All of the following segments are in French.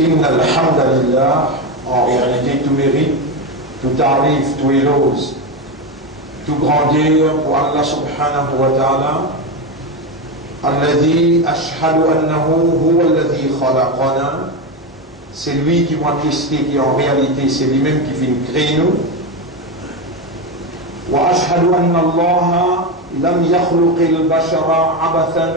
Inna alhamdulillah, en réalité tout mérite, tout tarif, tout éloge, tout grandeur pour Allah subhanahu wa ta'ala, alladhi ashhadu annahu huwa alladhi khalaqana, c'est lui qui m'a testé, qui en réalité c'est lui-même qui vient créer nous. Wa ashhadu anna Allah lam yakhluqi al-bashara abathan,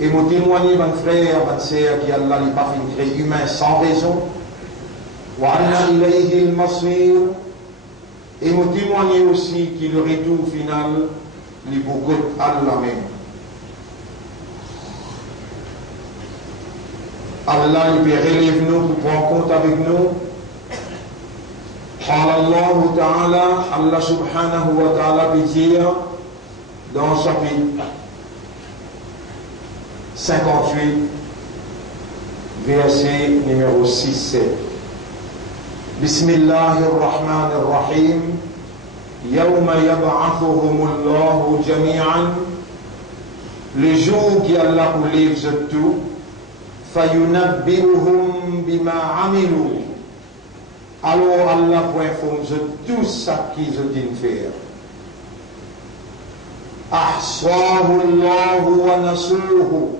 et me témoigner, mon frère, mon sœur, qui Allah n'est pas fait créer humain sans raison. Wa anna ilayhi al-masir, et me témoigner aussi que le retour final, les beaucoup Allah même. Allah il peut relever nous pour prendre compte avec nous. قال الله تعالى, Allah subhanahu wa ta'ala peut dire dans le chapitre 58, verset numéro 6-7. Bismillahirrahmanirrahim. Yawma yab'athuhumullahu jami'an. Le jour qui Allah pour livre tout. Fayunabbi'uhum bima amilu. Alors Allah pour informer tout ça qu'ils ont dit faire. Ahsahu Allahu wa nasuhu.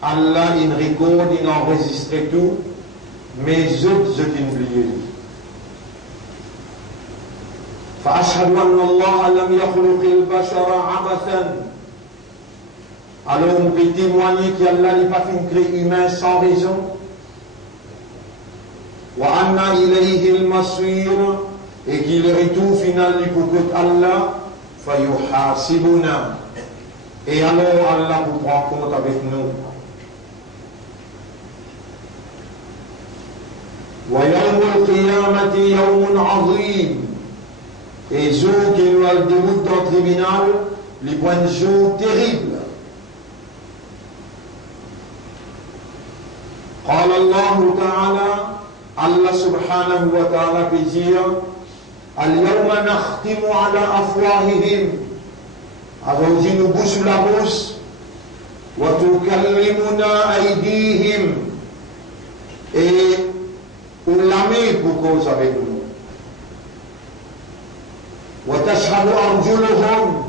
Allah il record, il enregistre tout, mais autres ont oublié. فأشهد أن الله لم يخلق البشر عبثا. Alors on peut témoigner qu'Allah n'est pas fait créer humain sans raison. Wa anna ilayhi al-masir, et qu'il le retour final du pour Allah, fayuhasibuna. Et alors Allah vous prend compte avec nous. Wa yawmul qiyamati yawmun azim. Et jour qui nous a le début dans le tribunal, les points de jour terribles. قال الله تعالى, Allah subhanahu wa ta'ala peut dire, اليوم نختم على أفواههم, avant dit nous bouche la bouche, وتكلمنا أيديهم, et on la met pour cause avec nous, وتشهد أرجلهم,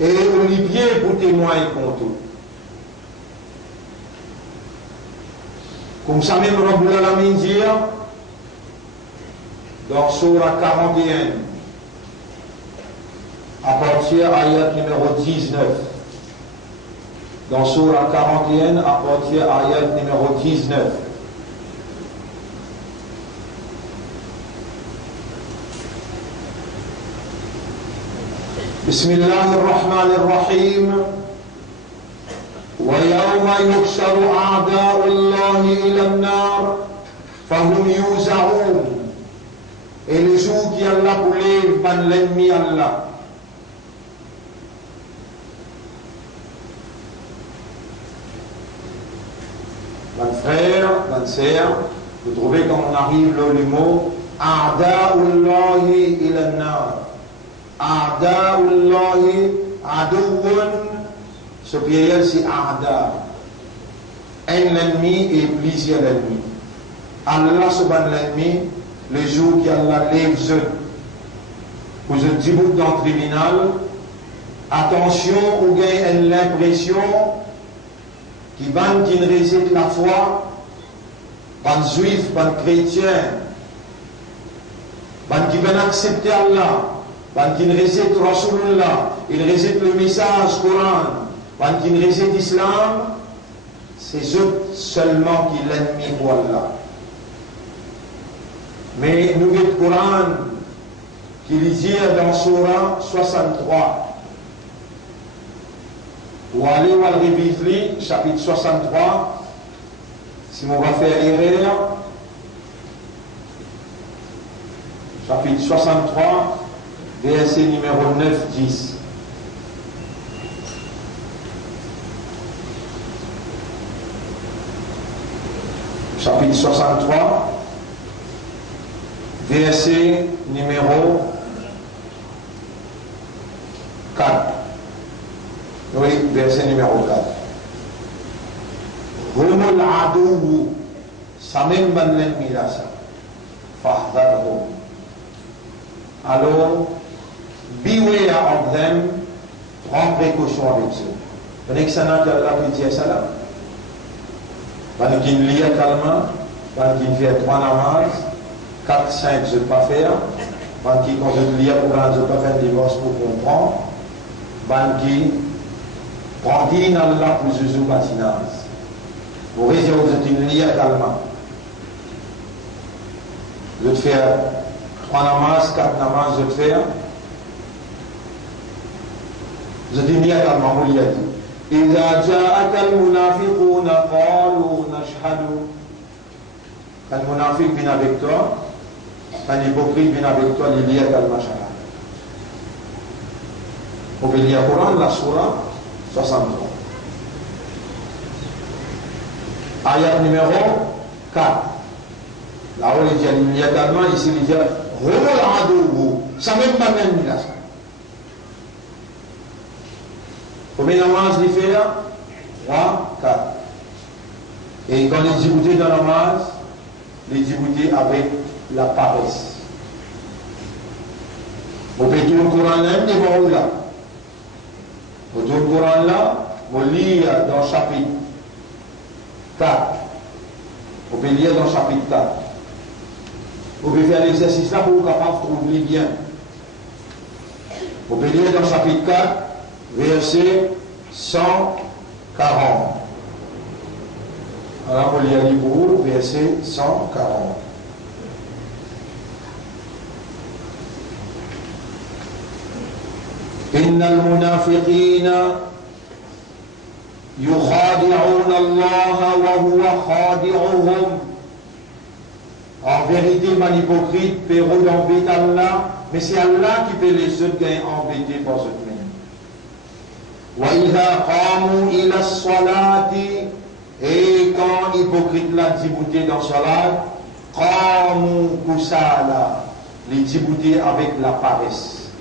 et on les pieds pour témoigner contre eux. Comme ça même Rabbul Alamin dit dans Surah 41, à partir de ayat numéro 19. Dans Surah 41, à partir de ayat numéro 19. Bismillahirrahmanirrahim. ويوم يحشر أعداء الله إلى النار فهم يوزعون. Et le jour qui Allah pour les ban l'ennemi Allah. Mon frère, mon sœur, vous trouvez quand on arrive là le mot A'da'ullahi ila an-nar. A'da'ullahi aduwwun. Ce pluriel c'est A'da. Un ennemi et plusieurs ennemis. Allah subhanahu l'ennemi, le jour qu'Allah lève vous êtes dit dans le tribunal, attention, vous gagnez l'impression qui van qui ne réside la foi, ban juif, ban chrétien, ban qui va accepter Allah, ban qui ne réside Rasulullah, il réside le message Coran. Quand il réside l'islam, c'est eux seulement qui l'ennemi pour Allah. Mais nous avons le Coran qui dit dans Surah 63. Ou allez ou al réviser, chapitre 63, si on va faire erreur, chapitre 63, verset numéro 9-10. Chapitre 63, verset numéro 4. Oui, verset numéro 4. Humul adu adoubou, ça même ban l'ennemi là, ça. Fahdharhum. Alors, beware of them, prends précaution avec eux. Vous savez que ça n'a qu'à la pitié, ça là. Ban qui lit calmement, ban qui fait 3 namazes, 4, 5, je ne peux pas faire. Ban qui, quand je lis pour je ne peux pas faire des divorce pour comprendre. Ban qui, prend din Allah pour Jésus batinaz. Vous voyez, vous êtes lit calmement. Je vais faire 3 namazes, 4 namazes, je vais faire. Je dis lit calmement, vous l'avez dit. إذا جاءك المنافقون قالوا نشهد. Quand le munafiq vient avec toi, quand l'hypocrite vient avec toi, il y a calma shahada. Vous pouvez lire le Coran, la Surah 63. Ayat numéro 4. Là où il dit il y a calma, ici il dit ça même pas même là. Combien de namazes il fait là? 3, 4. Et quand les djiboutés dans la namaz, les djiboutés avec la paresse. Vous pouvez tout le Coran là, et vous là. Vous tout le Coran là, vous lire dans le chapitre 4. Vous pouvez lire dans le chapitre 4. Vous pouvez faire l'exercice là pour vous capable de trouver bien. Vous pouvez lire dans le chapitre 4. Verset 140. Alors, on lit à l'Ibourg, verset 140. إن المنافقين يخادعون الله وهو خادعهم. En vérité, mon hypocrite peut embêter Allah, mais c'est Allah qui peut les autres embêter pour ce truc. وَإِذَا قَامُوا إِلَى الصَّلَاةِ. Et quand hypocrite l'a djibouté dans salat, قَامُوا كُسَالَى. Les djiboutés avec la paresse.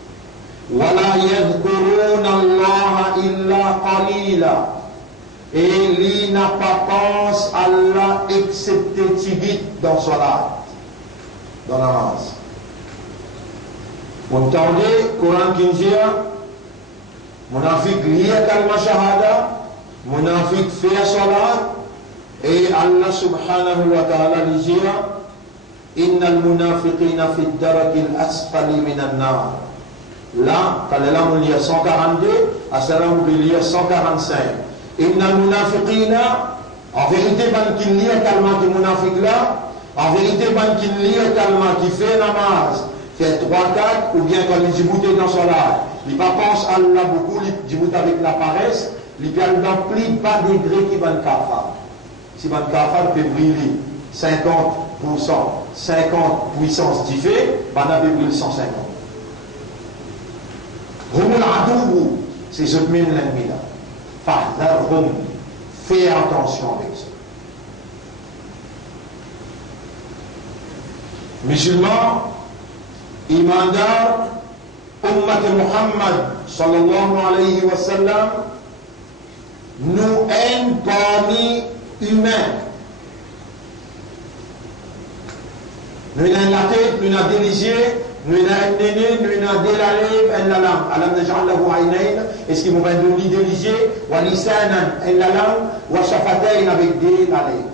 وَلَا يَذْكُرُونَ اللَّهَ إِلَّا قَلِيلًا. Et ils n'a pas pense Allah excepté tigit dans salat, dans la namaz. Vous entendez, Coran Kinjia, Munafiq liya kalma shahada, Munafiq fait salat, et Allah subhanahu wa ta'ala lui dit Inna al-munafiqina fi ad-daraki al-asfali min an-nar. Là, quand là on lit 142, à cela on peut lire 145. Inna al-munafiqina, en vérité, ban qui lit kalma qui munafiq là, en vérité, ban qui lit kalma qui fait namaz, fait 3, 4, ou bien quand il djibouté dans salat. Il ne pense à Allah beaucoup, il dit avec la paresse, il peut dans plus bas degré qui va le kafar. Si le kafar peut briller 50%, 50 puissance d'y fait, il peut briller 150. Rumul adoubou, c'est ce même l'ennemi là. Fahdharhum, fais attention avec ça. Musulmans, imandar, Ummat Muhammad sallallahu alayhi wa sallam nous aime parmi humains. Nous avons la tête, nous avons des yeux, nous avons un nez, nous avons des lèvres, et la langue. Alam naj'al lahu aynayn, est-ce qu'il m'a donné des yeux, wa lisanan, et la langue, wa shafatayn avec des lèvres.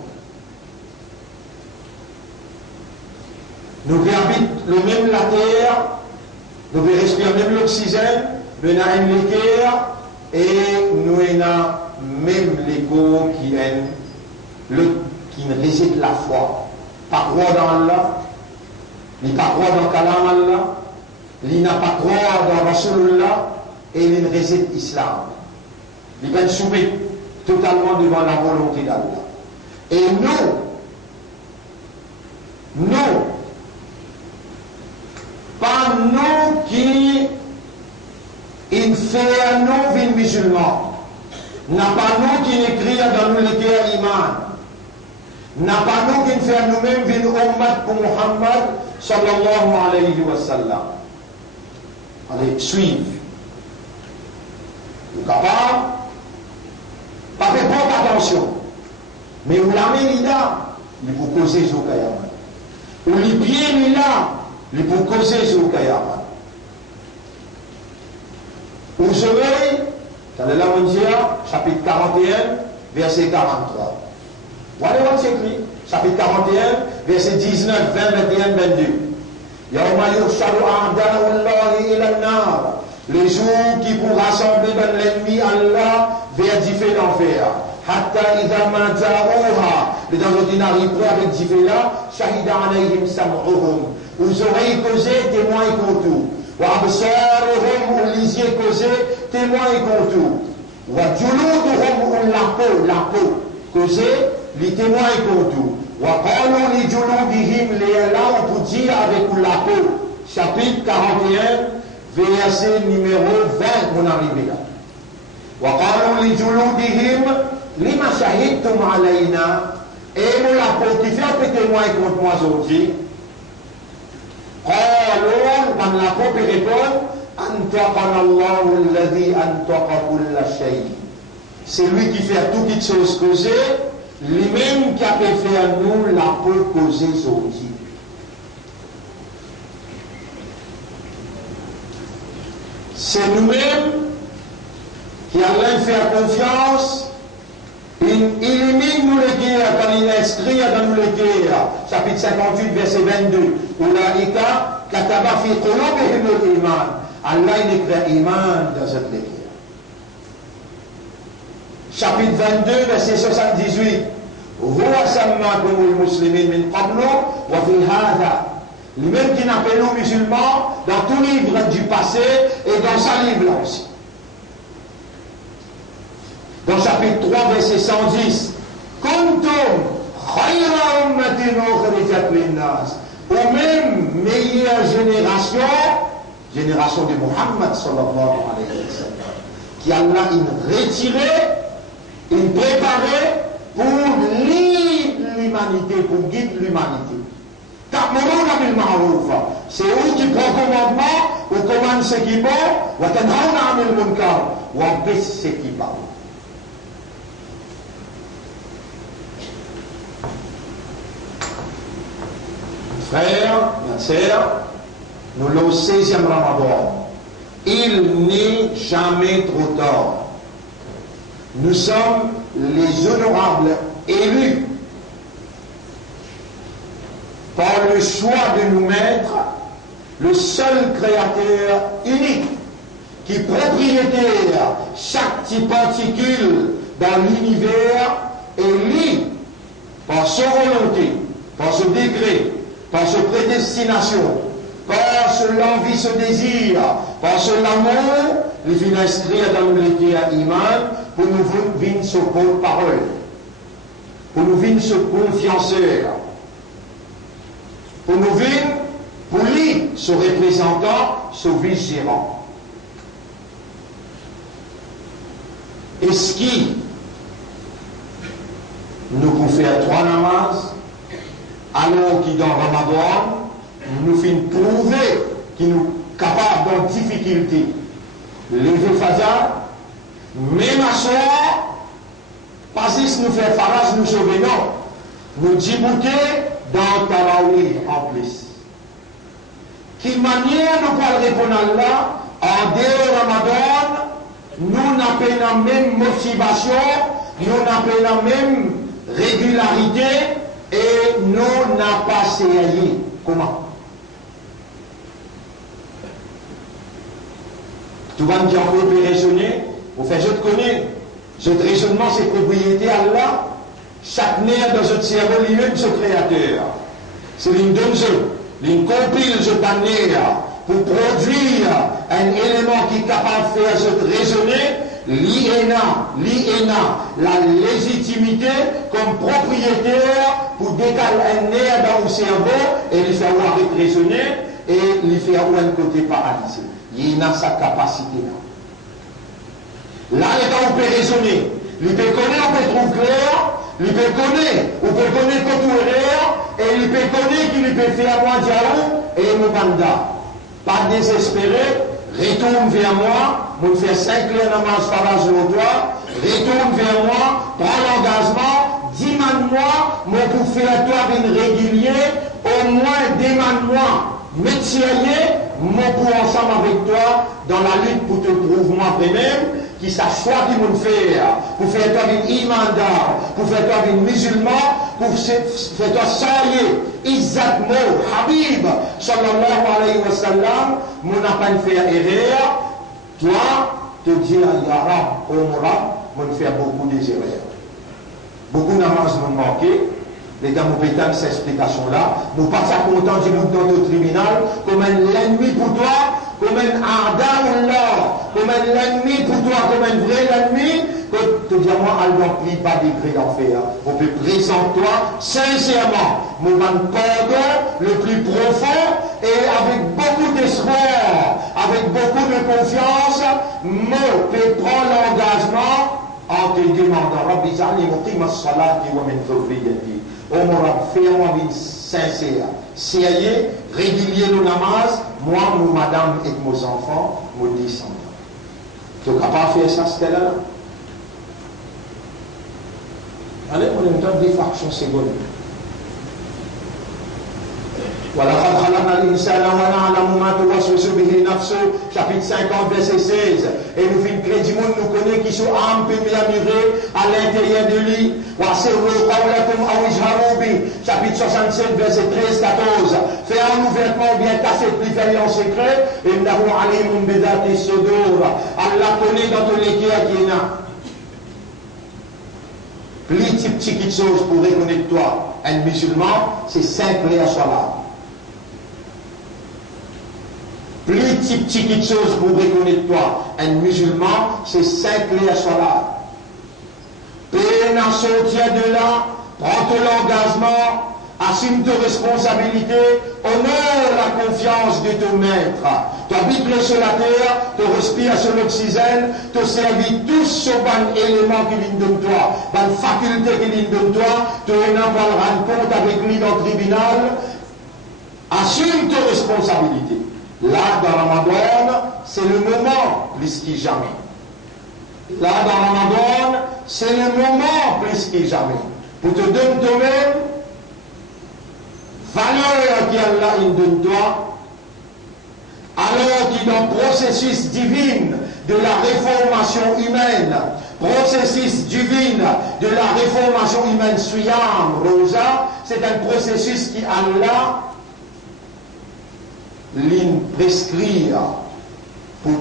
Nous habitons le même la terre. Nous respirons même l'oxygène, nous avons l'équerre et nous avons même l'écho qui réside la foi. Pas croire dans Allah, ni pas croire dans Kalam Allah, ni n'a pas croire dans Rasulullah et il réside l'islam. Il va soumis totalement devant la volonté d'Allah. Et nous, pas nous qui infernons les musulmans, n'a pas nous qui écrit dans nous les guerres iman, n'a pas nous qui faire nous-mêmes une ummat pour Muhammad sallallahu alayhi wa sallam. Allez, suivre. Vous capable? Pas faire attention. Mais où la main est là, il faut causer sur Kayaman. Où les pieds est là, il faut causer sur Kayaman. Où se réveille, dans le Lamandia, chapitre 41, verset 43. Voilà ce écrit, chapitre 41, verset 19, 20, 21, 22. Yawma yushadu a'da'ullahi ila an-nar. Les jours qui vont rassembler dans l'ennemi Allah vers du feu d'enfer. Hatta idha ma ja'uha. Les gens qui n'arrivent pas avec du feu là, shahida alayhim sam'uhum. Aux oreilles causées, témoins et contours. Wa absaruhum, aux lisiers causés, témoins et contours. Wa juluduhum, la peau causée, les témoins et contours. Wa qalu li juludihim, les là on peut dire avec la peau. Chapitre 41. Verset numéro 20, on arrive là. وَقَالُوا لِجُلُودِهِمْ لِمَا شَهِدْتُمْ عَلَيْنَا. Et nous la portifions pour témoigner contre moi aujourd'hui. قالوا, quand la pauvre répond, أَنْتَقَنَ اللَّهُ الَّذِي أَنْتَقَ كُلَّ شَيْءٍ. C'est lui qui fait toutes les choses causées, lui-même qui a fait à nous la peau causée aujourd'hui. C'est nous-mêmes qui allons faire confiance. Il élimine nous les guerres quand il inscrit dans nous les guerres. Chapitre 58, verset 22. Oulaïka kataba fi qulubihim al-iman. Allah il écrit iman dans cette guerre. Chapitre 22, verset 78. Huwa sammakum al-muslimin min qablu wa fi hadha. Lui-même qui n'appelle nous musulmans dans tout livre du passé et dans sa livre là aussi. Dans chapitre 3, verset 110, Kuntum khayra ummatin ukhrijat linnas. Ou même meilleure génération de Muhammad sallallahu alayhi wa sallam, qui Allah il retiré, il préparé pour l'humanité, pour guider l'humanité. C'est eux qui prennent commandement, ou commandent ce qui est bon, ou empêchent ce qui est pas. Frères, ma sœur, nous le 16e Ramadan. Il n'est jamais trop tard. Nous sommes les honorables élus par le choix de nous mettre le seul créateur unique qui est propriétaire chaque petite particule dans l'univers est lui par sa volonté, par ce décret, par sa prédestination, par ce l'envie, ce désir, par ce l'amour, il vient inscrire dans le à Iman pour nous venir ce porte-parole, pour nous venir ce confianceur, pour nous venir, pour lui, ce représentant, ce vice-gérant. Et ce qui nous peut faire 3 namazes, alors qu'il dans Ramadan, nous finissons prouver qu'il nous capables dans difficulté. Lever Fajr, même à soir, pas si nous faisons farage, nous sauver, non. Nous débouter dans Tarawih en plus. Quelle manière nous pouvons répondre à Allah en dehors Ramadan, nous n'avons pas la même motivation, nous n'avons pas la même régularité et nous n'avons pas essayé. Comment? Tout le monde qui peut raisonner, vous faites, je te connais, ce raisonnement, c'est propriété à Allah. Chaque nerf dans ce cerveau, lui-même, ce créateur. C'est une donne, une compile ce nerf pour produire un élément qui est capable de faire ce raisonner, l'INA, la légitimité comme propriétaire pour décaler un nerf dans le cerveau et lui faire raisonner et lui faire un côté paralysé. Il a sa capacité là. Là, on peut raisonner. Il peut connaître, on peut trouver clair. Il peut connaître, on peut connaître tout erreur. Et il peut connaître qu'il peut faire moi dialogue et mon banda. Pas désespéré, retourne vers moi, me faire 5 clés dans ma farage au doigt, retourne vers moi, prends l'engagement, Demande-moi, mon pour faire toi une régulier, au moins demande-moi, métier, mon pour ensemble avec toi, dans la lutte pour te prouver moi-même, qui s'assoit qui m'ont fait, pour faire toi une imandar, pour faire toi une musulman, pour faire toi saillé, Izzat Mo, Habib, sallallahu alayhi wa sallam, mon n'a pas fait erreur, toi, te dire, Ya Rab, au Mourab, mon fait beaucoup des erreurs. Beaucoup de namaz m'ont manqué. Les gars, nous pétons cette explication-là. Nous pas ça content du monde dans le tribunal, comme un ennemi pour toi, comme un ardaoullah, comme un ennemi pour toi, comme un vrai ennemi, que te dire moi, elle n'en prie pas degré d'enfer. On peut présenter toi sincèrement, mon pardon le plus profond et avec beaucoup d'espoir, avec beaucoup de confiance, moi, peut prendre l'engagement en te demandant, Rabbi Zali, Muqim as-salati wa min dhurriyyati. On m'aura fait moi une sincère, sérieux, régulier le namaz, moi, mon madame et mes enfants, mes descendants. Tu n'es pas faire ça, c'était là? Allez, on est dans des factions secondaires. وَلَقَدْ خَلَقْنَا الْإِنسَانَ وَنَعْلَمُ مَا تُوَسْوِسُ بِهِ نَفْسُهُ, chapitre 50, verset 16. Et nous faisons crédit monde, nous connaissons qui sont âmes peu murmurées à l'intérieur de lui. وَأَسِرُّوا قَوْلَكُمْ أَوْ اجْهَرُوا بِهِ, chapitre 67, verset 13, 14. Faire un ouvertement ou bien casser plus fait en secret. إِنَّهُ عَلِيمٌ بِذَاتِ الصُّدُورِ. Allah connaît dans tous les cas qui est là. Plus petite chose pour reconnaître toi, un musulman, c'est simple et à salat. Plus petite chose pour reconnaître toi, un musulman, c'est 5 à salat. Peine à sortir de là, prends ton engagement, assume tes responsabilités, honore la confiance de ton maître. Tu habites sur la terre, tu respires sur l'oxygène, tu servis tous ce bon élément qui viennent de toi, bonne faculté qui viennent de toi, tu n'en pas rendre compte avec lui dans le tribunal. Assume tes responsabilités. Là, dans Ramadan, c'est le moment plus que jamais. Là, dans Ramadan, c'est le moment plus que jamais. Pour te donner toi-même, valeur qui Allah donne toi, alors qu'il est dans le processus divin de la réformation humaine, processus divin de la réformation humaine, Suyam, Rosa, c'est un processus qui Allah prescrit pour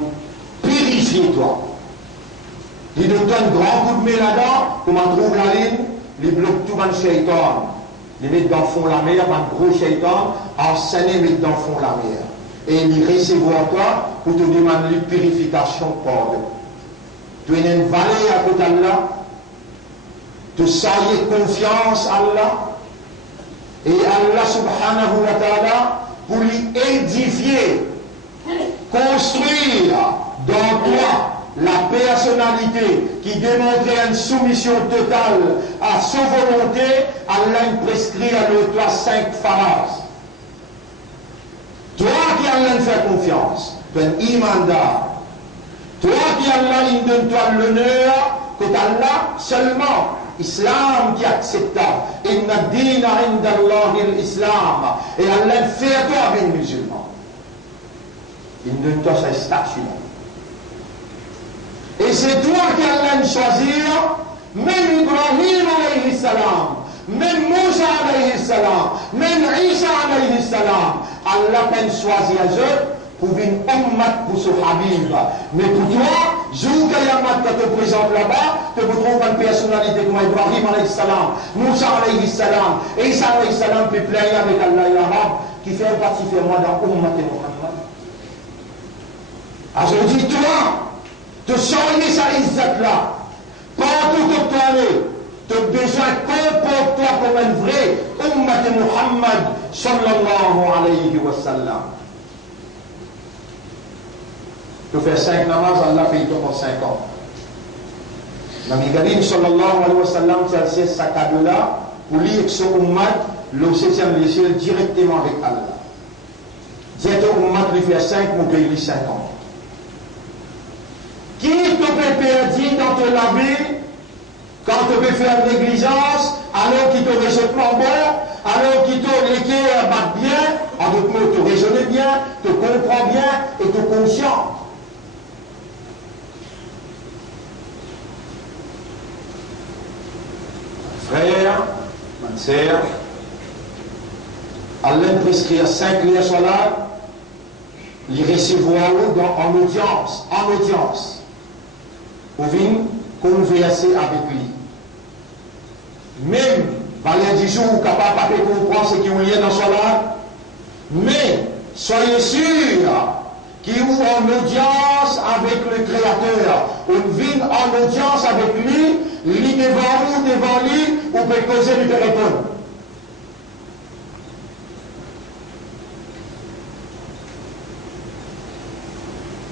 purifier toi. Il donne un grand coup de main là-dedans, comme on trouve la ligne, il bloque tout le shaitan. Il met dans le fond la mer, un gros shaitan, enseigné, met dans le fond la mer. Et il recevoir toi pour te demander une purification pardon. Tu es une vallée à côté d'Allah, tu sailles confiance à Allah, et Allah subhanahu wa ta'ala pour lui édifier, construire dans toi la personnalité qui démontrait une soumission totale à sa volonté, Allah prescrit à toi 5 phases. Toi qui Allah fait confiance, tu es un imandar. Toi qui Allah donne toi l'honneur, que Allah seulement, Islam qui accepta. Inna dina inda Allah l'Islam. Et Allah fait toi avec les musulmans. Il donne toi ce statut. Et c'est toi qui Allah choisir, même Ibrahim alayhi salam, même Moussa alayhi salam, même Isa alayhi salam, Allah peine choisir eux pour une ummat pour ce Habib. Mais pour toi, jour Kayamat que te présente là-bas, tu retrouves une personnalité comme Ibrahim alayhi salam, Moussa alayhi salam, Isa alayhi salam, puis plein avec Allah et l'Arabe, qui fait particulièrement dans ummat et Muhammad. Alors je dis, toi, te soigner sa izzat-là, partout que tu es, tu as besoin de comporter-toi comme un vrai ummat et Muhammad sallallahu alayhi wa sallam. Tu fais 5 namaz, Allah fait pendant 5 ans. Nabi Karim sallallahu alayhi wa sallam, tu as ce cadeau-là pour lire son ummat, le 7e ciel directement avec Allah. Dis ton ummat lui fait 5, mon pays 5 ans. Qui te peut perdre dans ton vie, Quand tu peux faire une négligence, alors qu'il te raisonnement bon, alors qu'il te l'équerre bat bien, en d'autres mots, tu raisonnes bien, tu comprends bien et tu es conscient. Frère, ma sœur, Allah prescrit 5 liens sur là, il recevoir en audience, pour venir converser avec lui. Même, valeur du jour, capable de comprendre ce qui est lié dans son là, mais soyez sûrs qu'il est en audience avec le Créateur. On vient en audience avec lui, lui devant lui, on peut causer du téléphone.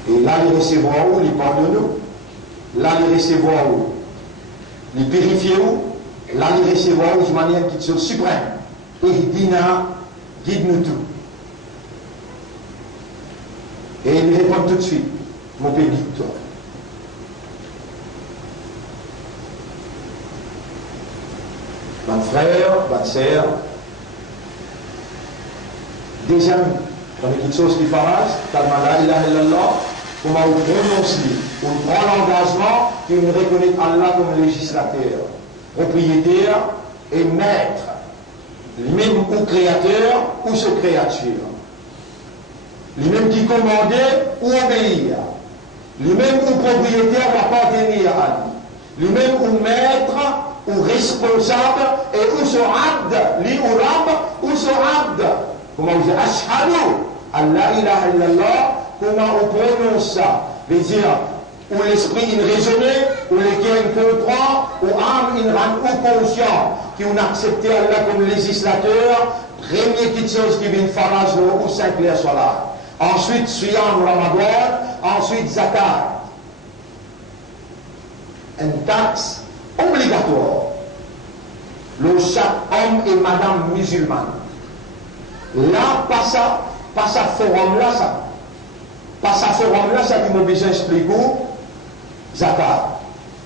Et là, il recevra où? Il pardonne nous. Là, il recevra où? Il purifie où? Là, il recevra où? De manière qui est suprême. Et il dit, guide-nous tout. Et il répond tout de suite, mon pays, guide-toi. Mon frère, ma sœur, deuxième, dans les petites choses qui farage, Talmala, ilaha illallah, comment on prononce, on prend l'engagement qu'il reconnaît Allah comme législateur, propriétaire et maître, lui-même ou créateur ou ce créature, lui-même qui commandait ou obéir, lui-même ou propriétaire ou appartenir à lui, lui-même ou maître ou responsable et ou ce abd, lui ou rab ou ce abd. Comment on dit ashhadu Allah ilaha illallah, comment on prononce ça? Veut dire, où l'esprit il raisonnait, où le cœur il comprend, où l'âme il rend ou conscient, qui ont accepté Allah comme législateur, première petite chose qui vient faire ou 5 liens sur là. Ensuite, Siyam Ramadan, ensuite Zakat. Une taxe obligatoire. Le chaque homme et madame musulmane. Là, pas ça forum là, ça. Pas ça forum là, ça qui m'a besoin d'expliquer, Zakat.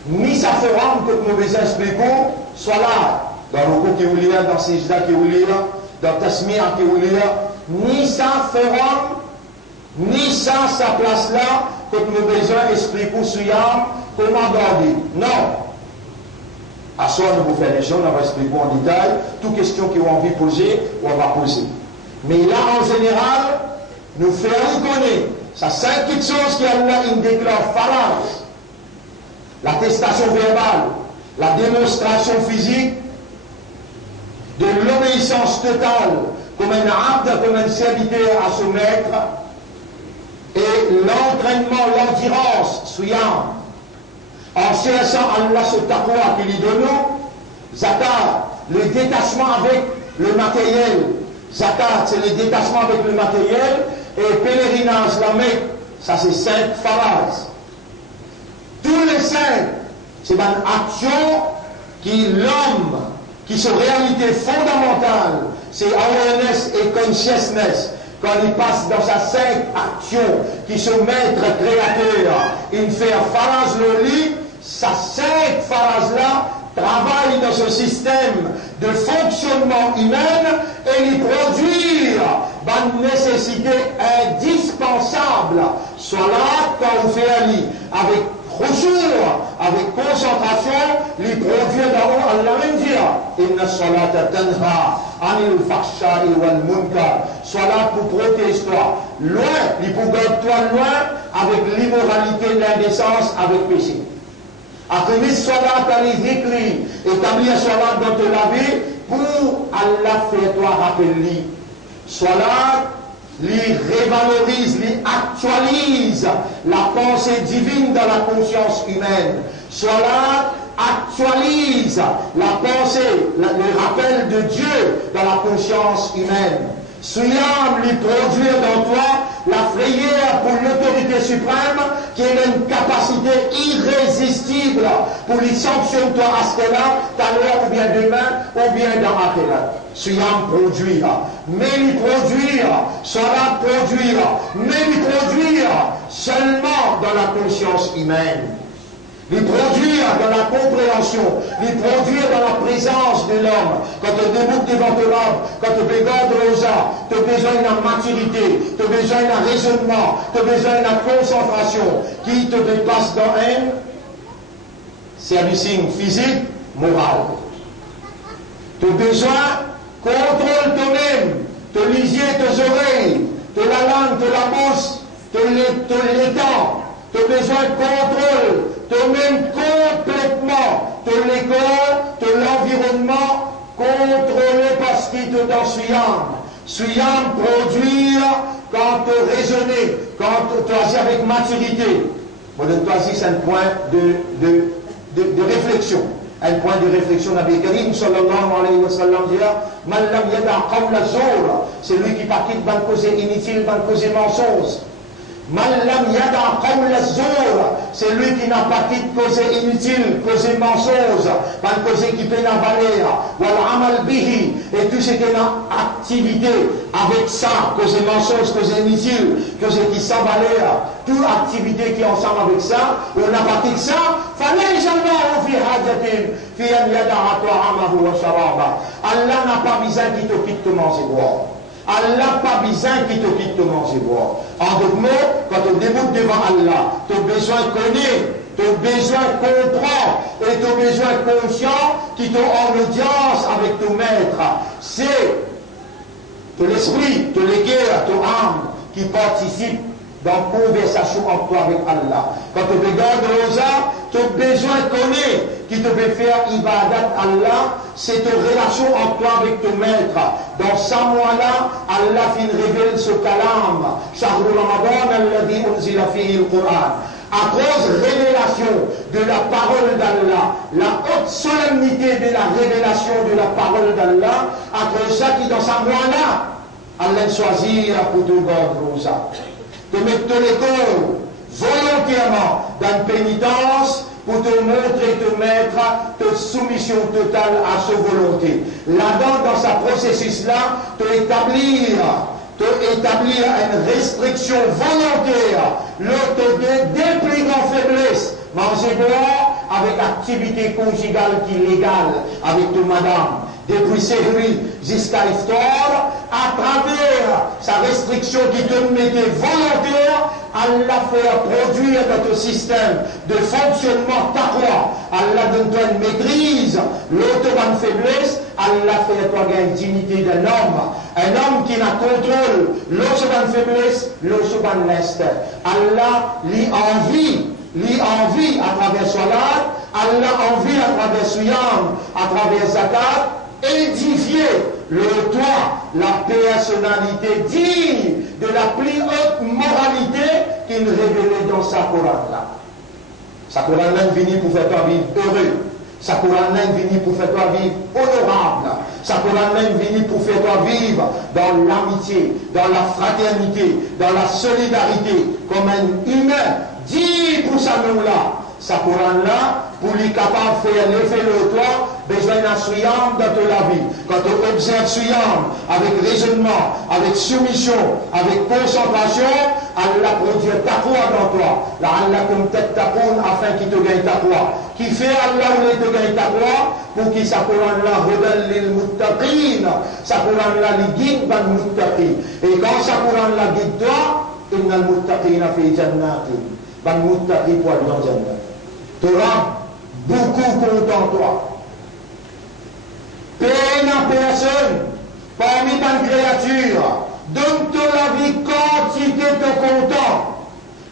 Ni ça forum que m'a besoin d'expliquer, soit là, dans le coup qui vous lire, dans Sejda qui vous lire, dans Tasmiyah qui vous lire, ni ça forum, ni ça, sa place là, que nous avons besoin d'expliquer Siyam, comment garder. Non. À soi, nous vous faire les choses, on va expliquer en détail, toutes questions qui ont envie de poser, on va poser. Mais là, en général, nous faisons connaître, ça 5 petites choses qui Allah il déclare falance. L'attestation verbale, la démonstration physique, de l'obéissance totale, comme un abd, comme un serviteur à son maître, et l'entraînement, l'endurance, Siyam, en cherchant Allah ce taqwa qu'il lui donne, Zakat, le détachement avec le matériel, Zakat, c'est le détachement avec le matériel, et pèlerinage, la Mecque, ça c'est 5 phases. Tous les 5, c'est une action qui l'homme, qui sont réalité fondamentale, c'est awareness et consciousness. Quand il passe dans sa 5 actions, qui se maître créateur, il fait phase le lit, sa 5 phases là travaille dans ce système de fonctionnement humain et il produit une nécessité indispensable. Soit là, quand on fait un lit, avec khushu', avec concentration, il produit d'abord Allah même dire Inna salata tanha anil fahsha'i wal munkar. Soit là pour protéger toi, loin, il pour garder toi loin avec l'immoralité, l'indécence, avec péché. Après, soit là, tu as les écrits, établir soit là dans ton laver pour Allah faire toi rappeler. Soit là, lui révalorise, lui actualise la pensée divine dans la conscience humaine. Soit là, actualise la pensée, le rappel de Dieu dans la conscience humaine. Siyam lui produire dans toi la frayeur pour l'autorité suprême qui a une capacité irrésistible pour lui sanctionner toi à ce là, tout à l'heure ou bien demain ou bien dans Akhirat. Siyam produire, mais lui produire, Salat produire, mais lui produire seulement dans la conscience humaine. les produire dans la compréhension, les produire dans la présence de l'homme. Quand tu débouques devant ton homme, quand tu regardes rosa, tu as besoin d'une maturité, tu as besoin d'un raisonnement, tu as besoin d'une concentration qui te dépasse dans un service physique, moral. Tu as besoin, contrôle toi-même, te lisier tes oreilles, de la langue, de la bouche, de l'étang. Tu as besoin de contrôle, toi-même complètement, de l'école, de l'environnement, contrôlé parce qu'il te donne Suyam. Suyam produire quand tu raisonnes, quand tu agis avec maturité. Moi, je dois dire c'est un point de réflexion. Un point de réflexion, Nabi Karim sallallahu alayhi wa sallam dit Man lam yada qawla zour, c'est lui qui part quitte ban cause inutile, ban cause mensonge. Man lam yada qawla zour, c'est lui qui n'a pas quitte cause inutile, cause mensonge, ban cause qui peut n'avaler, wal amal bihi, et tout ce qui est dans activité avec ça, cause mensonge, cause inutile, cause qui s'avaler, toute activité qui est ensemble avec ça, on n'a pas quitte ça. Allah n'a pas besoin qu'il te quitte te manger boire. Allah n'a pas besoin qu'il te quitte te manger boire. En d'autres mots, quand tu débutes devant Allah, tu as besoin de connaître, tu as besoin de comprendre et tu as besoin de conscience qui t'ont en audience avec ton maître. C'est de l'esprit, de l'éguerre, ton âme qui participe dans la conversation entre toi avec Allah. Quand tu regardes Rosa, tu as besoin de connaître qui te fait faire ibadat Allah, c'est ta relation entre toi avec ton maître. Dans ce mois-là, Allah fin révèle ce kalam. Shahr Ramadan alladhi unzila fihi al-Qur'an. À cause de la révélation de la parole d'Allah, la haute solennité de la révélation de la parole d'Allah, à cause de ça qui dans ce mois-là, Allah choisit pour te garder Rosa. Te mettre les corps volontairement dans une pénitence pour te montrer, te mettre de soumission totale à sa volonté. Là-dedans, dans ce processus-là, te établir une restriction volontaire, l'autre des plus grandes faiblesses, manger boire avec activité conjugale qui est légale avec ton madame. Depuis Sehri jusqu'à Iftar, à travers sa restriction qui te mettait volontaire, Allah fait produire dans ton système de fonctionnement taqwa. Allah donne toi une maîtrise, l'autre une faiblesse, Allah fait toi gagner une dignité d'un homme. Un homme qui n'a contrôle, l'autre une faiblesse, l'autre une leste. Allah lui envie à travers Salat, Allah envie à travers Suyam, à travers Zakat, édifier le toi, la personnalité digne de la plus haute moralité qu'il révélait dans sa Coran-là. Sa Coran-là venu pour faire toi vivre heureux. Sa Coran-là venu pour faire toi vivre honorable. Sa Coran-là venu pour faire toi vivre dans l'amitié, dans la fraternité, dans la solidarité, comme un humain. Dis pour sa nom-là. Sa Coran-là, pour lui capable de faire l'effet de toi, besoin d'un Suyam dans toute la vie. Quand tu observes Suyam avec raisonnement, avec soumission, avec concentration, Allah produit taqwa dans toi. Allah comme tête taqoun afin qu'il te gagne taqwa. Qui fait Allah où il te gagne taqwa pour qu'il sa Coran-là redonne les muttaqin. Sa Coran-là les guide dans le muttaqin. Et quand sa Coran-là guide toi, il n'a le muttaqin fi jannatin. Ban muttaqin pour aller dans Jannah. Tu auras beaucoup content toi. Peine à personne, parmi ta créature, donne-toi la vie quantité de content.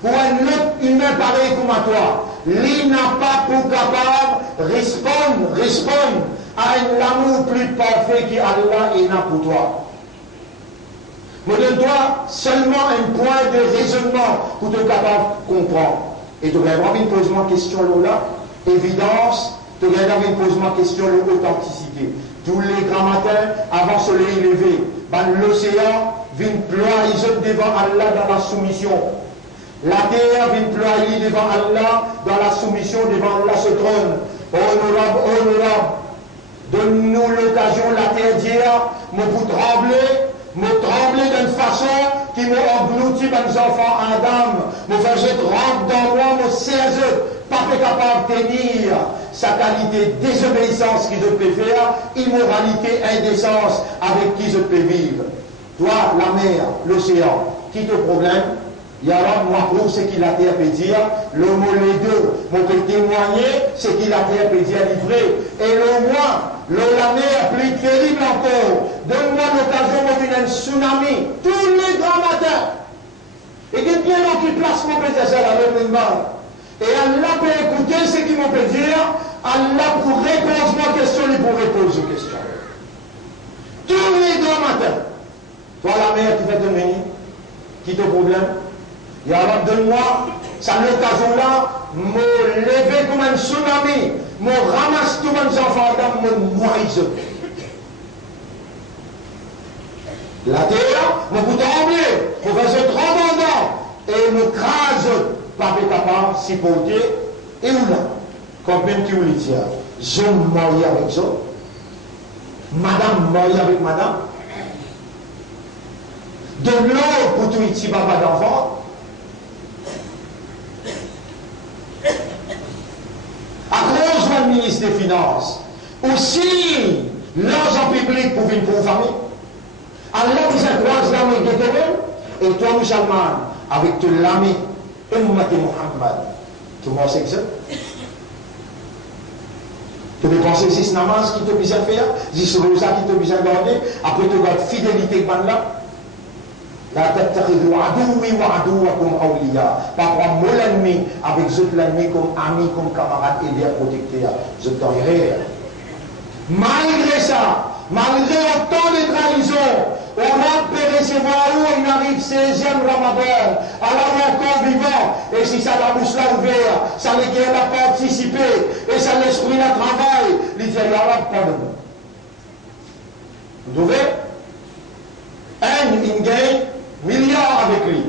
Pour un autre humain pareil comme à toi, il n'a pas pour capable répondre à un amour plus parfait qu'Allah et n'a pour toi. Mais donne-toi seulement un point de raisonnement pour te capable de comprendre. Et tu aurais envie de poser ma question là, évidence, tu aurais envie de poser ma question l'authenticité. Tous les grands matins, avant le soleil levé, l'océan vient ployer devant Allah dans la soumission. La terre vient ployer devant Allah dans la soumission, devant Allah ce trône. Honorable, donne-nous l'occasion, la terre dire, me vous trembler d'une façon qui m'a englouti par les enfants Adam, me faisait rentrer dans moi, me serre pas capable de tenir sa qualité désobéissance qui je peux faire, immoralité, indécence avec qui je peux vivre. Toi, la mer, l'océan, qui te problème? Il y a là, moi, prouve ce qu'il a terre peut dire, le mot les deux, mon peut témoigner, ce qu'il a terre peut dire livré, et le moi, la mer plus terrible encore, donne-moi l'occasion de venir un tsunami, tous les grands matins, et que bien long qui place mon pédestal à l'homme. Et Allah peut écouter ce qu'il m'en peut dire, Allah pour répondre à ma question, il pour répondre aux questions. Tous les grands matins, toi la mer qui fait te venir, qui te problème, et alors donne-moi, ça l'occasion-là, me lever comme un tsunami, me ramasse tous mes enfants dans mon moise. La terre, me peut trembler, me fait ce tremblement, et me crase, pas capable de s'y porter, et où là, comme même qui vous le dit, je marie avec ça, madame marie avec madame, de l'eau pour tout ici, papa d'enfant, à cause du ministre des Finances, aussi l'argent public pour une pauvre famille. Allah vous accroise dans le guétéron, et toi, musulman, avec tout l'ami, Ummati Muhammad, tout le monde sait que ça. Tu peux penser 6 namaz qui te besoin faire, 10 rosa qui te besoin garder, après tu gardes fidélité comme là. La tattakhidhu adoui wa adouakum awliya. Pas prendre mon ennemi avec d'autres l'ennemi comme ami, comme camarade et les protecteur. Je t'en dirai. Malgré ça, malgré autant de trahisons, on va recevoir où on arrive 16e Ramadan, alors encore vivant, et si ça la bouche l'a ouvert, ça les guerres l'a participé, et ça l'esprit la travail, il dit, Allah, pardonne. Vous trouvez? Il gagne milliards avec lui.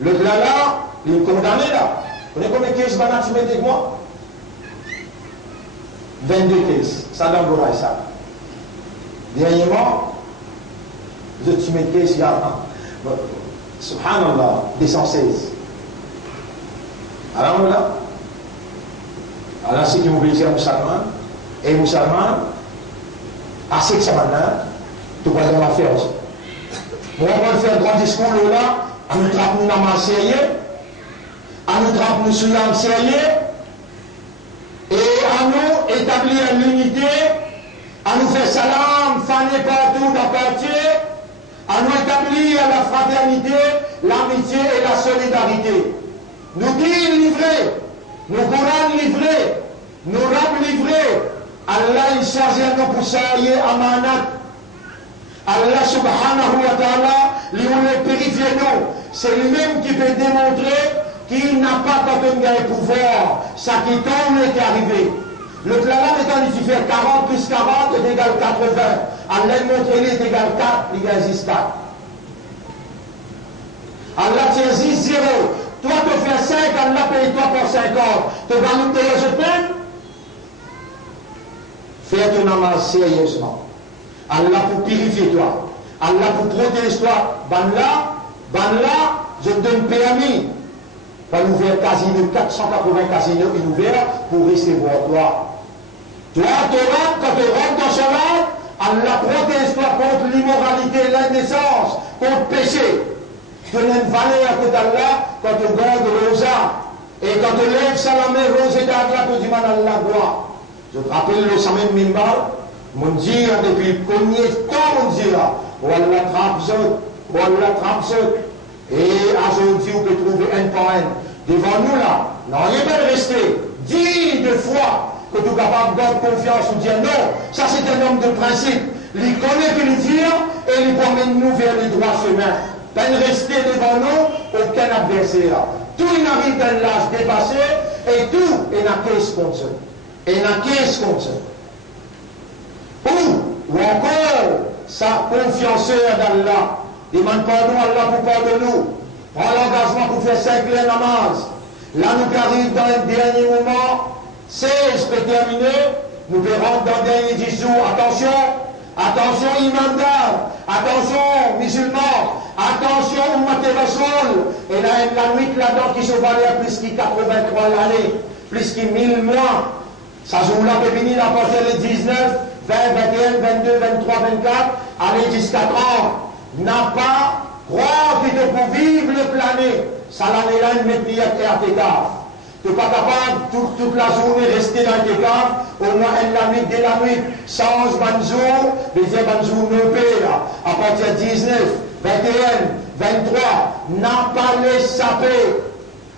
Le là, il est condamné là. Vous savez combien de caisses tu mets avec moi? 22 caisses. Ça donne le ça. Dernièrement, je te mets caisses il y a un. Subhanallah, 216. Alors là, alors c'est qui m'obéit à musulman, et musulman, assez que ça maintenant, tu vas dans l'affaire aussi. Bon, on va faire un grand discours là, à nous trappe nous dans le sérieux, à nous trappe nous sur le sérieux, et à nous établir l'unité, à nous faire salam, faner partout dans le quartier, à nous établir la fraternité, l'amitié et la solidarité. Nous dire livrés, nous Coran livrés, nous rap livrés, Allah il charge nous pour ça, il est amanat. Allah subhanahu wa ta'ala, lui on les purifié nous. C'est lui-même qui peut démontrer qu'il n'a pas quand on a le pouvoir. Ça qui tombe est arrivé. Le clalam étant dit, tu fais 40 plus 40 est égal 80. Allah montre qu'il est égal 4, il existe 4. Allah tient 10, 0. Toi tu fais 5, Allah paye toi pour 50. Tu vas nous payer ce peine? Fais ton namaz sérieusement. Allah pour purifier toi. Allah pour protéger toi. Banla, je te donne permis. Pas l'ouvert casino, 480 casinos ouverts pour recevoir toi. Toi, quand tu rentres dans ce monde, Allah protège toi contre l'immoralité, l'indécence, contre le péché. Tu as une valeur à côté d'Allah quand tu gardes le rosa. Et quand tu lèves ça la main, rose et d'Allah, tu dis Allah gloire. Je te rappelle le Samen Mimbal. Mon Dieu, depuis combien de temps mon Dieu là, Wallah trappe et aujourd'hui on peut trouver un par un devant nous là, non, il est bien resté 10 de fois que tu es capable de garder confiance ou dire non, ça c'est un homme de principe, il connaît que le dire et il promène nous vers le droit chemin. Ben rester devant nous, aucun adversaire. Tout il arrive d'un l'âge dépassé et tout est dans 15 contre ça. Et dans 15 contre ça. Ou encore, sa confiance en Allah. Demande pardon à Allah pour pardonner nous. Prends l'engagement pour faire 5 clés namaz. Là, nous arrivons dans un dernier moment. 16 peut terminer. Nous verrons dans le dernier 10 jours. Attention, attention, imandar. Attention, musulmans. Attention, Ummati Rasoul. Et là, la nuit là-dedans qui se valait à plus que 83 l'année. plus que 1000 mois. Ça joue-là peut venir à partir de 19, 20, 21, 22, 23, 24, aller jusqu'à 30. N'a pas croire que tu peux vivre le plané. Ça l'année-là, une métier à tes caves. Tu n'es pas capable toute la journée rester dans tes caves, au moins la nuit, dès la nuit, change bonjour, deuxième bonjour, ne paie, à partir de 19, 21, 23, n'a pas l'échappé.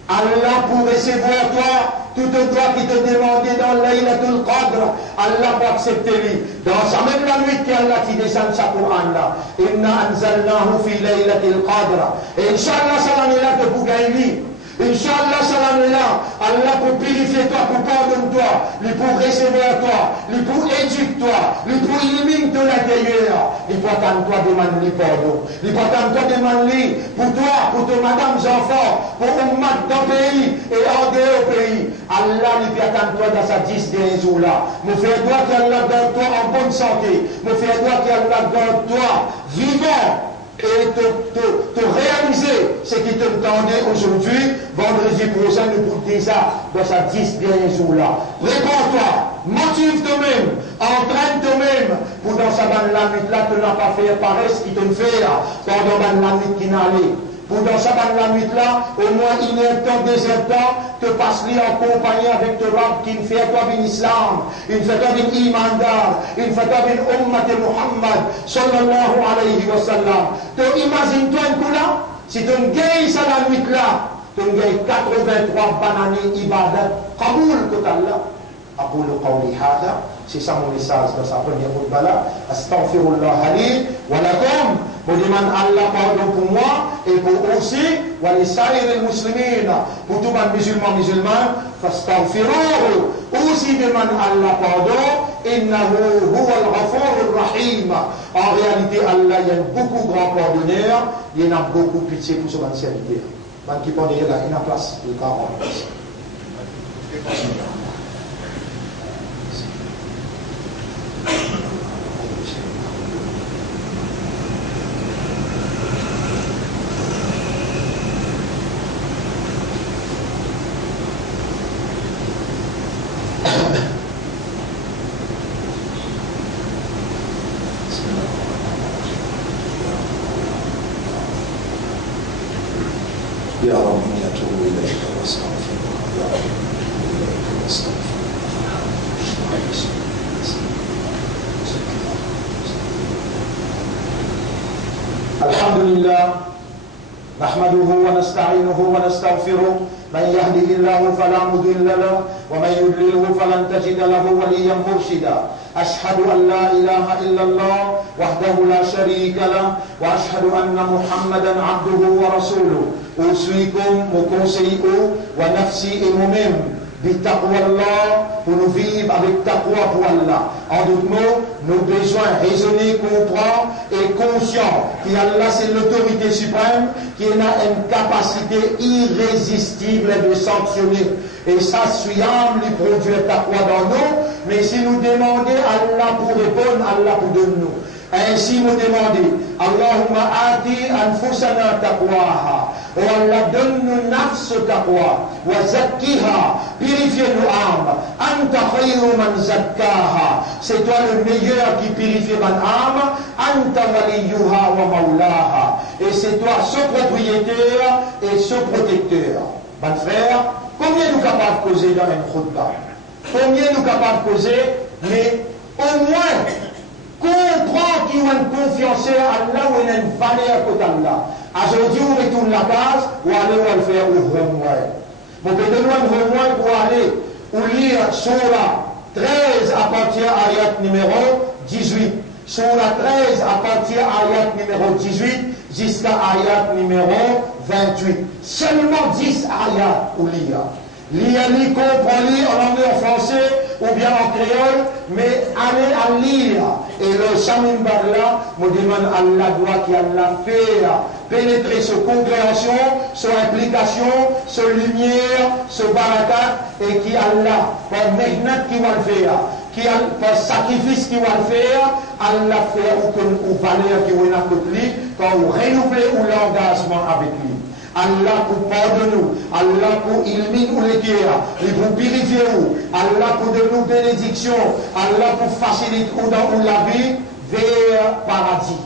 Allah pour recevoir toi, tout droit qui te demandait dans Laylatul Qadr, Allah pour accepter lui. Dans sa même la nuit qu'Allah qui descend sa Coran là. Inna anzalnahu fi Laylatil Qadr. Et Inch'Allah, ça l'année là que vous gagnez. Inch'Allah, ça l'année là, Allah pour purifier toi, pour pardonner toi, lui pour recevoir toi, lui pour éduquer toi, lui pour éliminer de l'intérieur, lui pour attendre toi demander lui pardon, lui pour attendre toi demander pour toi, pour tes madames enfants, pour ummat dans le pays et hors dehors du pays. Allah lui peut attendre toi dans sa 10 derniers jours là. Mon frère doit qu'Allah garde toi en bonne santé. Mon frère doit qu'Allah garde toi vivant. Et te réaliser ce qui te tendait aujourd'hui, vendredi prochain, nous pour dire ça dans sa 10 derniers jours-là. Réponds-toi, motive toi-même, entraîne toi-même, pour dans sa bande la nuit-là, tu n'as pas fait paresse qui te fait pendant la nuit qui n'a allé. Pour dans sa bande la nuit-là, au moins 1 heure temps, 2 heures temps, te passe-lui en compagnie avec ton rab qui ne fait toi bin Islam, il fait toi bin Imandar, il fait toi bin Ummat Muhammad, sallallahu alayhi wa sallam. Tu imagines-toi un coup là, si tu gagnes ça la nuit-là, tu gagnes 83 bananes ibadat, Kaboul que Allah. أقول قولي هذا c'est ça mon message dans sa première khutbah là astaghfirullah li wa lakum pour demander Allah pardon pour moi et pour aussi wa li sa'iril muslimin pour tous les musulmans fastaghfiruhu aussi demande Allah pardon innahu huwal ghafurur rahim. En réalité Allah il y a beaucoup grand pardonneur, il y en a beaucoup pitié pour son serviteur. Donc qui pardonne là il y a place de 40. يا رب نتوب إليك ونستغفرك يا رب نستغفرك الحمد لله نحمده ونستعينه ونستغفره من يهده الله فلا مضل له ومن يضلله فلن تجد له وليا مرشدا أشهد أن لا إله إلا الله وحده لا شريك له وأشهد أن محمدا عبده ورسوله أوصيكم وكونسيئوا ونفسي moi-même بالتقوى الله pour nous vivre avec taqwa pour Allah. En d'autres mots, nos besoins raisonnés, comprendre et conscients qu'Allah c'est l'autorité suprême qui a une capacité irrésistible de sanctionner. Et ça, suyam, lui produire taqwa dans nous, mais si nous demandons Allah pour répondre, Allah pour donner nous. Ainsi nous demandons, Allahumma ati anfusana taqwaha. Oh Allah, donne-nous nafs taqwa. Wa zakkiha. Purifie nos âmes. Anta khayru man zakkaha. C'est toi le meilleur qui purifie mon âme. Anta waliyuha wa maulaha. Et c'est toi ce propriétaire et ce protecteur. Mon frère, combien nous capables de causer dans une khutbah? Combien nous capables de causer? Mais au moins, comprends qu'il y a une confiance à Allah ou une valeur côté Allah. Aujourd'hui, on retourne la case, ou aller on va le faire au remois. Vous pouvez donner un remois pour aller ou lire Surah 13 à partir ayat numéro 18. Surah 13 à partir ayat numéro 18 jusqu'à ayat numéro 28. Seulement 10 ayat ou lire. Lire, comprendre en anglais, en français ou bien en créole, mais allez à lire. Et le Samimbar là, me demande Allah doit qu'il Allah fait pénétrer sa compréhension, son implication, sa lumière, ce barakat, et qui Allah, par mehnat qui va le faire, qui par sacrifice qui va le faire, Allah fait ou valeur qui va le faire, pour renouveler l'engagement avec lui. Allah pour pardonner nous, Allah pour illuminer nous les cœurs, et pour purifier nous, Allah pour donner nous bénédiction, Allah pour faciliter nous dans la vie vers le paradis.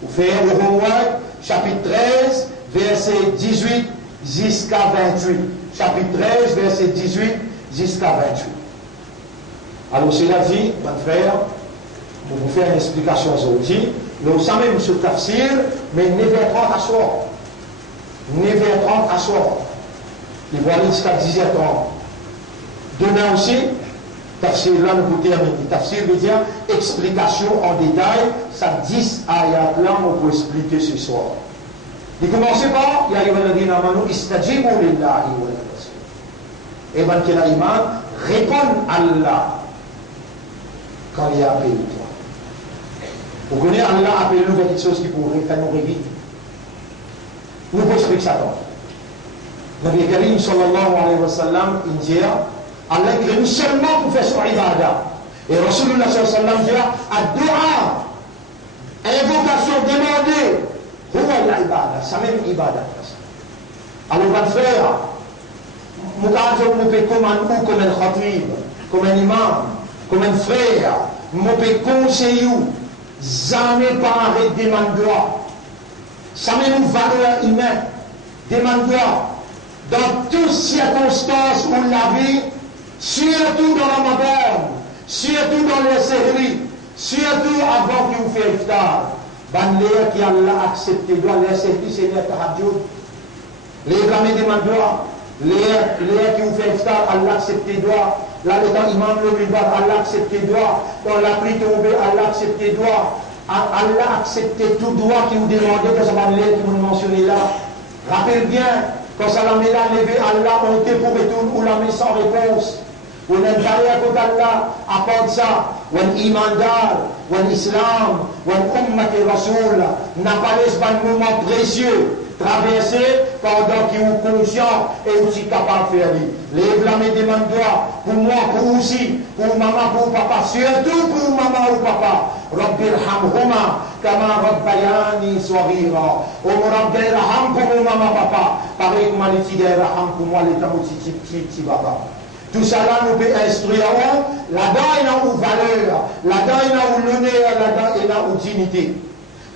Vous faites le Romains, chapitre 13, verset 18 jusqu'à 28. Chapitre 13, verset 18 jusqu'à 28. Alors, cela dit, mon frère, pour vous faire une explication aujourd'hui, nous sommes même sur tafsir, mais 9h30 à soir. 9h30 à soir. Il va aller jusqu'à 10h30. Demain aussi, tafsir là, nous vous terminons. Tafsir veut dire explication en détail, ça 10 ayats là, on peut expliquer ce soir. Il commence par, ya ayyuhalladhina amanu istajibu lillahi wa lirrasul. Et ben, qu'il a iman, répond à Allah quand il a appelé toi. Vous connaissez, Allah a appelé nous vers quelque chose qui pourrait faire nous revivre. Nous pouvons expliquer ça. Nabi Karim sallallahu alayhi wa sallam, il dit, Allah crée nous seulement pour faire son ibadah. Et Rasulullah sallallahu alayhi wa sallam dit, ad-du'a, invocation demandée, huwa al-ibadah, ça même ibadah. Alors, mon frère, nous pouvons comme un khatib, comme un imam, comme un frère, nous pouvons conseiller, jamais pas arrêter des mandats. Ça met une valeur humaine, demande-toi, dans toutes circonstances où la vie, surtout dans Ramadan, surtout dans les séries, surtout avant que vous fassiez iftar, l'air qui Allah accepté, doit les services et les tahajjud, les gamins demande-toi, l'air qui vous fait iftar, Allah accepté, doit, là, le temps imam le minbar, Allah accepté, doit, dans la pluie tombée, Allah accepté, doit. Allah accepté tout droit qui vous demandait que ça va l'air qui vous mentionnez là. Rappelez bien, quand ça l'a mis là, levé Allah, on était pour retourner ou la mis sans réponse. On est allé à côté d'Allah, à part ça, on imandar, on islam, on ummat et rasoul, n'a pas laissé un moment précieux. Traverser pendant qu'il est conscient et aussi capable de faire. Les blâmes demandent droit pour moi, pour vous aussi, pour maman, pour papa, surtout pour maman ou papa. Rabbi irhamhuma kama rabbayani saghira. O Rabbi irham pour maman, papa. Pareil comme les petits irham pour moi, les temps aussi petit papa. Tout ça là nous peut instruire. Là-dedans il y a une valeur, là-dedans il y a une honneur, là-dedans il y a une dignité.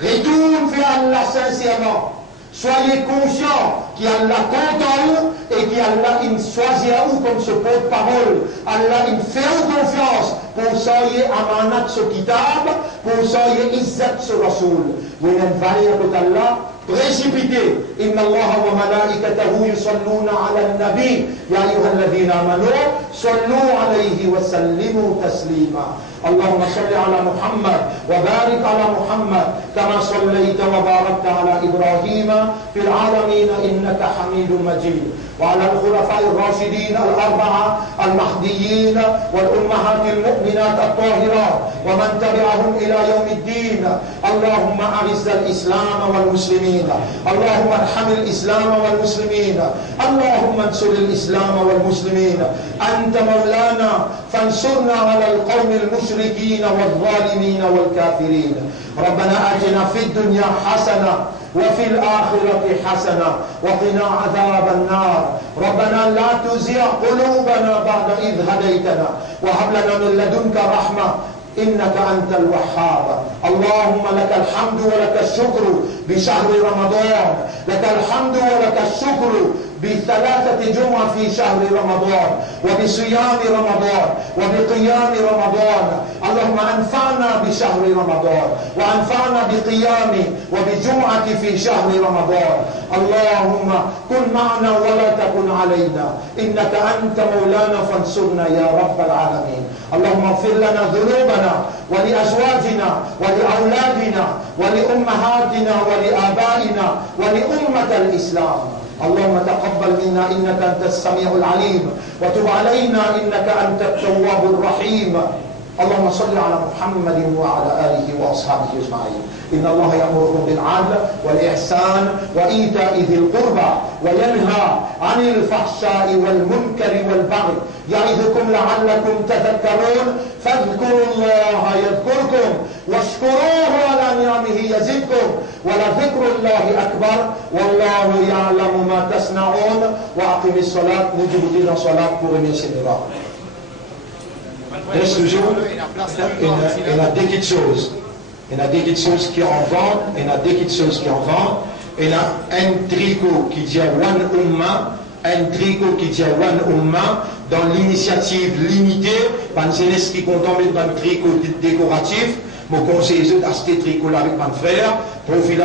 Retourne vers Allah sincèrement. Soyez conscients qu'Allah compte en vous et qu'Allah il choisit à vous comme ce porte-parole. Allah il fait confiance pour soyez amanat sur kitab, pour soyez izzat sur Rasoul. Vous n'êtes pas avec Allah, précipitez. Inna Allah wa malaikatahu yusalluna ala nabi. Ya ayyuhalladhina amanu, sallu alayhi wa sallimu taslima. اللهم صل على محمد وبارك على محمد كما صليت وباركت على إبراهيم في العالمين إنك حميد مجيد وعلى الخلفاء الراشدين الأربعة المهديين والأمهات المؤمنات الطاهرات ومن تبعهم إلى يوم الدين. اللهم أعز الإسلام والمسلمين، اللهم ارحم الإسلام والمسلمين، اللهم انصر الإسلام والمسلمين. أنت مولانا فانصرنا على القوم المشركين والظالمين والكافرين. ربنا آتنا في الدنيا حسنة وفي الآخرة حسنة وقنا عذاب النار. ربنا لا تزغ قلوبنا بعد إذ هديتنا وهب لنا من لدنك رحمة إنك أنت الوهاب. اللهم لك الحمد ولك الشكر بشهر رمضان، لك الحمد ولك الشكر بثلاثة جمعة في شهر رمضان وبصيام رمضان وبقيام رمضان. اللهم أنفعنا بشهر رمضان وأنفعنا بقيام وبجمعة في شهر رمضان. اللهم كن معنا ولا تكن علينا، إنك أنت مولانا فانصرنا يا رب العالمين. اللهم اغفر لنا ذنوبنا ولأزواجنا ولأولادنا ولأمهاتنا ولآبائنا ولأمة الإسلام. اللهم تقبل منا إنك أنت السميع العليم وتب علينا إنك أنت التواب الرحيم. اللهم صل على محمد وعلى آله وأصحابه أجمعين. إن الله يأمركم بالعدل والإحسان وإيتاء ذي القربى وينهى عن الفحشاء والمنكر والبغي يعظكم لعلكم تذكرون. فاذكروا الله يذكركم واشكروه على نعمه يزدكم وَلَذِكْرُ اللَّهِ أَكْبَرُ وَاللَّهُ يَعْلَمُ مَا تَصْنَعُونَ وَأَقِمِ الصَّلَاةَ. Nous débutons dans la salat pour remercier Allah. Reste toujours, il y a des petites choses. Il y a des petites choses qui en vendent, il y a des petites choses qui en vendent. Il y a un tricot qui dit One Umma, un tricot qui dit One Umma, dans l'initiative limitée, par jeunesse qui compte mettre dans le tricot décoratif, mon conseiller d'acheter tricot avec mon frère, profil